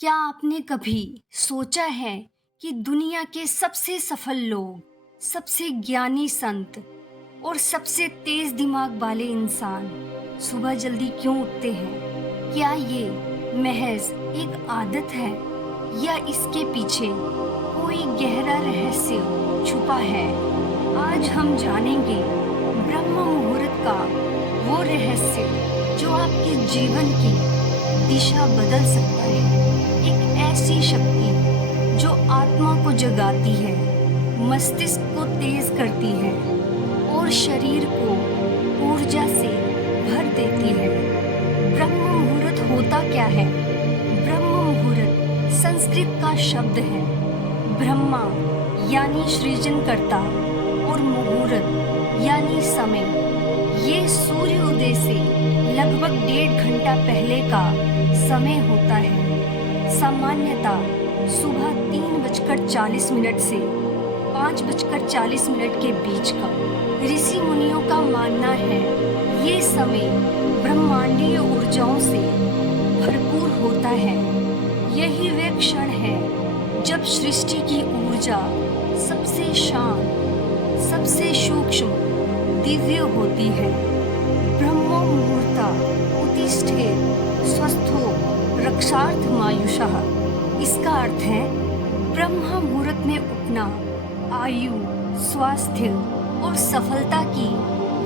क्या आपने कभी सोचा है कि दुनिया के सबसे सफल लोग, सबसे ज्ञानी संत और सबसे तेज दिमाग वाले इंसान सुबह जल्दी क्यों उठते हैं? क्या ये महज एक आदत है या इसके पीछे कोई गहरा रहस्य छुपा है? आज हम जानेंगे ब्रह्म मुहूर्त का वो रहस्य जो आपके जीवन की दिशा बदल सकता है। एक ऐसी शक्ति जो आत्मा को जगाती है, मस्तिष्क को तेज करती है और शरीर को ऊर्जा से भर देती है। ब्रह्म मुहूर्त होता क्या है? ब्रह्म मुहूर्त संस्कृत का शब्द है। ब्रह्मा यानी सृजनकर्ता और मुहूर्त यानी समय। ये सूर्योदय से लगभग 1.5 घंटा पहले का समय होता है। सामान्यतः सुबह 3:40 से 5:40 के बीच का। ऋषि मुनियों का मानना है ये समय ब्रह्मांडीय ऊर्जाओं से भरपूर होता है। यही वह क्षण है जब सृष्टि की ऊर्जा सबसे शांत, सबसे सूक्ष्म, दिव्य होती है। ब्रह्म मुहूर्ता उत्तिष्ठे स्वस्थो रक्षार्थमायुषः। इसका अर्थ है ब्रह्म मुहूर्त में उठना आयु, स्वास्थ्य और सफलता की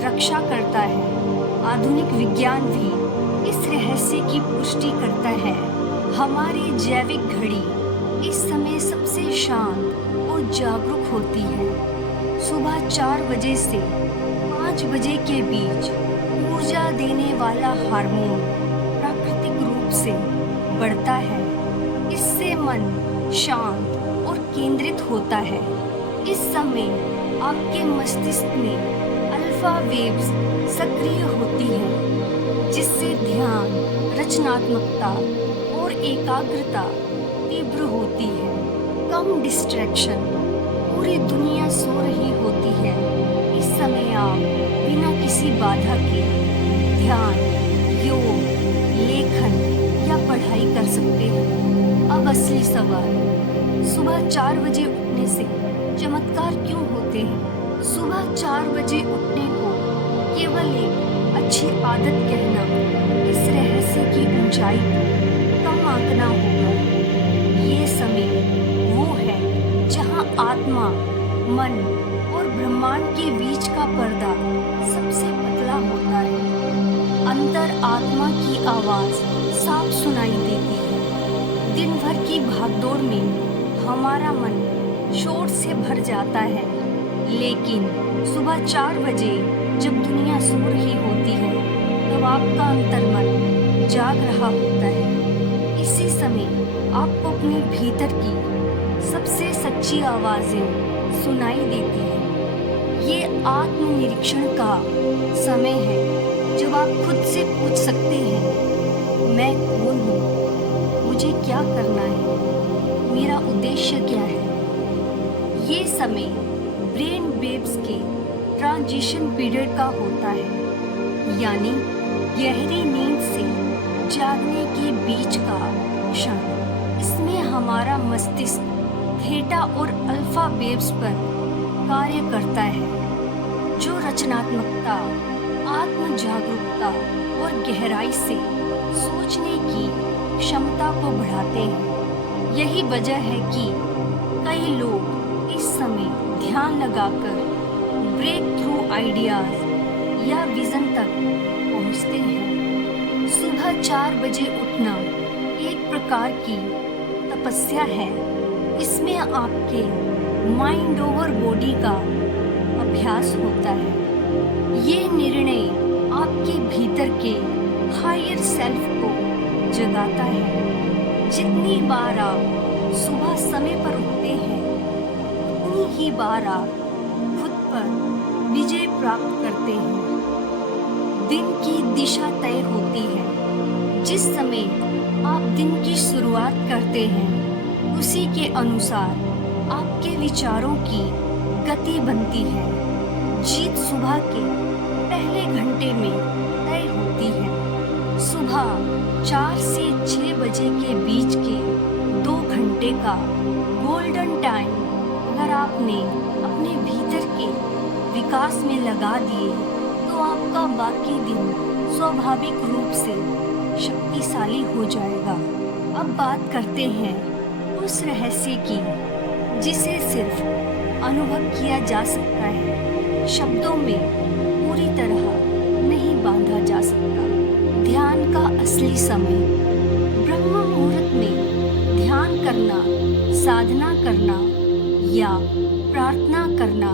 रक्षा करता है। आधुनिक विज्ञान भी इस रहस्य की पुष्टि करता है। हमारी जैविक घड़ी इस समय सबसे शांत और जागरूक होती है। सुबह 4 बजे से 5 बजे के बीच ऊर्जा देने वाला हार्मोन प्राकृतिक रूप से बढ़ता है। इससे मन शांत और केंद्रित होता है। इस समय आपके मस्तिष्क में अल्फा वेव्स सक्रिय होती हैं, जिससे ध्यान, रचनात्मकता और एकाग्रता तीव्र होती है। कम डिस्ट्रैक्शन। पूरी दुनिया सो रही होती है। इस समय आप बिना किसी बाधा के ध्यान, योग, लेखन या पढ़ाई कर सकते हैं। अब असली सवाल, सुबह 4 बजे उठने से चमत्कार क्यों होते हैं? सुबह 4 बजे उठने को केवल एक अच्छी आदत कहना इस रहस्य की ऊंचाई को कम आंकना होगा। ये समय वो है जहां आत्मा, मन और ब्रह्मांड के बीच का पर्दा सबसे पतला होता है। अंतर आत्मा की आवाज साफ सुनाई देती है। दिन भर की भागदौड़ में हमारा मन शोर से भर जाता है, लेकिन सुबह 4 बजे जब दुनिया सो रही होती है तब आपका अंतर्मन जाग रहा होता है। इसी समय आपको अपने भीतर की सबसे सच्ची आवाजें सुनाई देती हैं। ये आत्मनिरीक्षण का समय है जब आप खुद से पूछ सकते हैं, मैं कौन हूँ? मुझे क्या करना है? मेरा उद्देश्य क्या है? ये समय ब्रेन वेव्स के ट्रांजिशन पीरियड का होता है, यानी गहरी नींद से जागने के बीच का क्षण। इसमें हमारा मस्तिष्क थीटा और अल्फा वेव्स पर कार्य करता है, जो रचनात्मकता, आत्म जागरूकता और गहराई से सोचने की क्षमता को बढ़ाते हैं। यही वजह है कि कई लोग इस समय ध्यान लगाकर ब्रेक थ्रू आइडियाज या विजन तक पहुंचते हैं। सुबह 4 बजे उठना एक प्रकार की तपस्या है। इसमें आपके माइंड ओवर बॉडी का अभ्यास होता है। ये निर्णय आपके भीतर के हायर सेल्फ को जगाता है। जितनी बार आप सुबह समय पर उठते हैं, उतनी ही बार आप खुद पर विजय प्राप्त करते हैं। दिन की दिशा तय होती है। जिस समय आप दिन की शुरुआत करते हैं, उसी के अनुसार आपके विचारों की गति बनती है। जीत सुबह के पहले घंटे में तय होती है। सुबह 4 से 6 बजे के बीच के का गोल्डन टाइम अगर आपने अपने भीतर के विकास में लगा दिए तो आपका बाकी दिन स्वाभाविक रूप से शक्तिशाली हो जाएगा। अब बात करते हैं उस रहस्य की जिसे सिर्फ अनुभव किया जा सकता है, शब्दों में पूरी तरह नहीं बांधा जा सकता। ध्यान का असली समय ब्रह्म मुहूर्त में ध्यान करना, साधना करना या प्रार्थना करना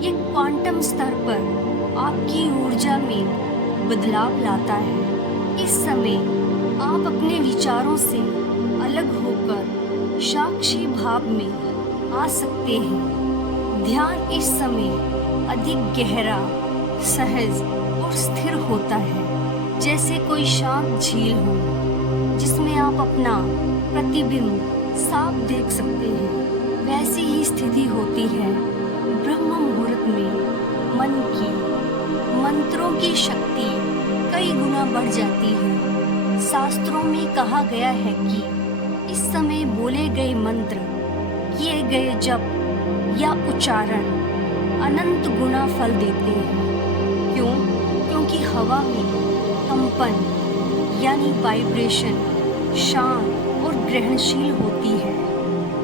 ये क्वांटम स्तर पर आपकी ऊर्जा में बदलाव लाता है। इस समय आप अपने विचारों से अलग होकर साक्षी भाव में आ सकते हैं। ध्यान इस समय अधिक गहरा, सहज और स्थिर होता है, जैसे कोई शांत झील हो जिसमें आप अपना प्रतिबिंब साफ देख सकते हैं। वैसी ही स्थिति होती है ब्रह्म मुहूर्त में। मन की मंत्रों की शक्ति कई गुना बढ़ जाती है। शास्त्रों में कहा गया है कि इस समय बोले गए मंत्र, किए गए जप या उच्चारण अनंत गुना फल देते हैं। क्यों? क्योंकि हवा में कंपन यानी वाइब्रेशन शांत और ग्रहणशील होती है।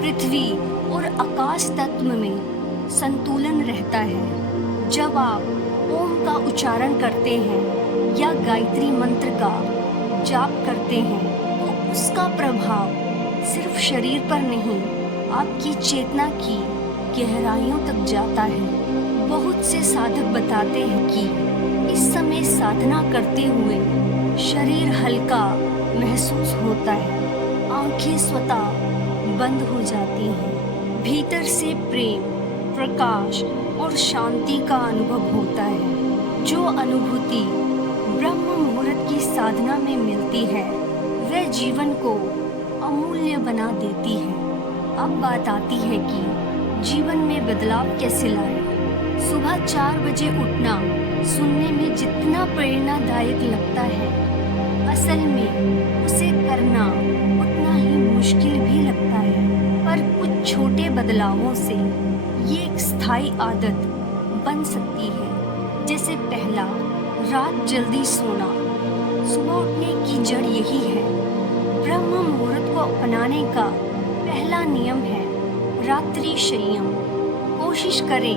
पृथ्वी और आकाश तत्व में संतुलन रहता है। जब आप ओम का उच्चारण करते हैं या गायत्री मंत्र का जाप करते हैं तो उसका प्रभाव सिर्फ शरीर पर नहीं, आपकी चेतना की गहराइयों तक जाता है। बहुत से साधक बताते हैं कि इस समय साधना करते हुए शरीर हल्का महसूस होता है, आंखें स्वतः बंद हो जाती हैं, भीतर से प्रेम, प्रकाश और शांति का अनुभव होता है। जो अनुभूति ब्रह्म मुहूर्त की साधना में मिलती है वह जीवन को अमूल्य बना देती है। अब बात आती है कि जीवन में बदलाव कैसे लाएं। सुबह 4 बजे उठना सुनने में जितना प्रेरणादायक लगता है, असल में उसे करना उतना ही मुश्किल भी लगता है। पर कुछ छोटे बदलावों से ये एक स्थायी आदत बन सकती है। जैसे पहला, रात जल्दी सोना। सुबह उठने की जड़ यही है। ब्रह्म मुहूर्त को अपनाने का पहला नियम है रात्रि शय्यम। कोशिश करें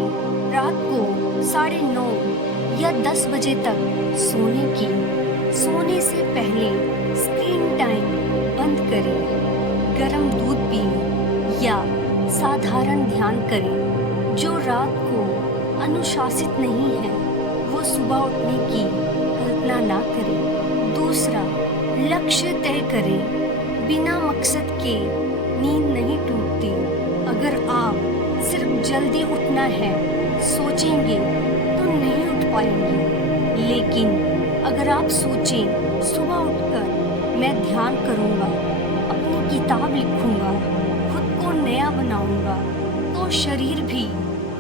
रात को 9:30 या 10 बजे तक सोने की। सोने से पहले स्क्रीन टाइम बंद करें, गर्म दूध पिएं या साधारण ध्यान करें। जो रात को अनुशासित नहीं है वो सुबह उठने की कल्पना ना करें। दूसरा, लक्ष्य तय करें। बिना मकसद के नींद नहीं टूटती। अगर आप सिर्फ जल्दी उठना है सोचेंगे तो नहीं उठ पाएंगे। लेकिन अगर आप सोचें सुबह उठकर मैं ध्यान करूंगा, अपनी किताब लिखूंगा, खुद को नया बनाऊंगा, तो शरीर भी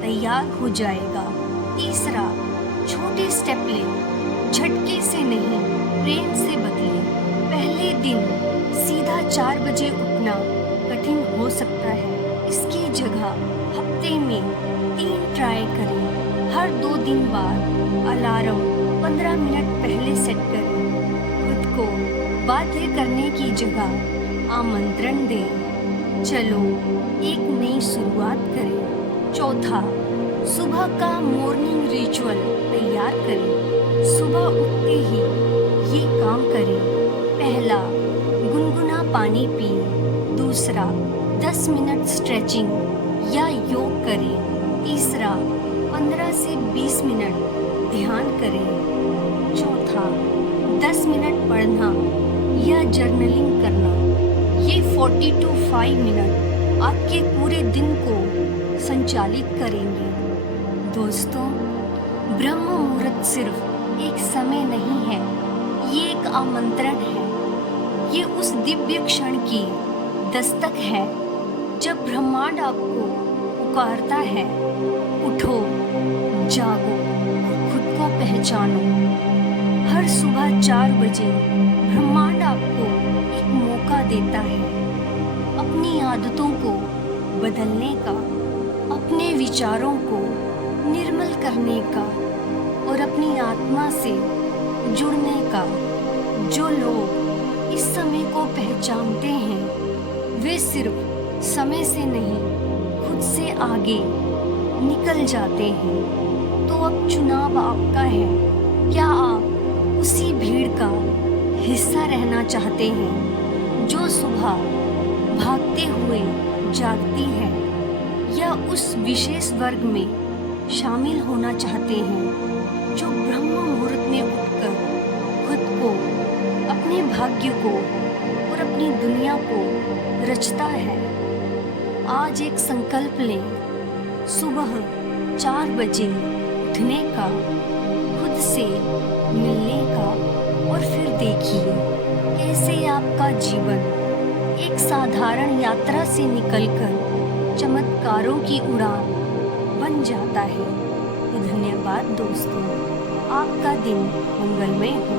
तैयार हो जाएगा। तीसरा, छोटे स्टेप लें, झटके से नहीं, प्रेम से बदलें। पहले दिन सीधा 4 बजे उठना कठिन हो सकता है। इसकी जगह हफ्ते में 3 ट्राई करें। हर 2 दिन बाद अलार्म 15 मिनट पहले सेट करें। खुद को बाध्य करने की जगह आमंत्रण दें। चलो एक नई शुरुआत करें। चौथा, सुबह का मॉर्निंग रिचुअल तैयार करें। सुबह उठते ही ये काम करें। पहला, गुनगुना पानी पिए। दूसरा, 10 मिनट स्ट्रेचिंग या योग करें। तीसरा, 15 से 20 मिनट ध्यान करें। चौथा, 10 मिनट पढ़ना या जर्नलिंग करना। ये 40 to 5 मिनट आपके पूरे दिन को संचालित करेंगे। दोस्तों, ब्रह्म मुहूर्त सिर्फ एक समय नहीं है, ये एक आमंत्रण है। ये उस दिव्य क्षण की दस्तक है जब ब्रह्मांड आपको पुकारता है, उठो, जागो, खुद को पहचानो। हर सुबह 4 बजे ब्रह्मांड आपको एक मौका देता है अपनी आदतों को बदलने का, अपने विचारों को निर्मल करने का और अपनी आत्मा से जुड़ने का। जो लोग इस समय को पहचानते हैं वे सिर्फ समय से नहीं, खुद से आगे निकल जाते हैं। तो अब चुनाव आपका है। क्या आप उसी भीड़ का हिस्सा रहना चाहते हैं जो सुबह भागते हुए जागती है, या उस विशेष वर्ग में शामिल होना चाहते हैं जो ब्रह्म मुहूर्त में उठकर खुद को, अपने भाग्य को और अपनी दुनिया को रचता है? आज एक संकल्प लें, सुबह 4 बजे उठने का, खुद से मिलने का, और फिर देखिए कैसे आपका जीवन एक साधारण यात्रा से निकलकर चमत्कारों की उड़ान बन जाता है। तो धन्यवाद दोस्तों, आपका दिन मंगलमय हो।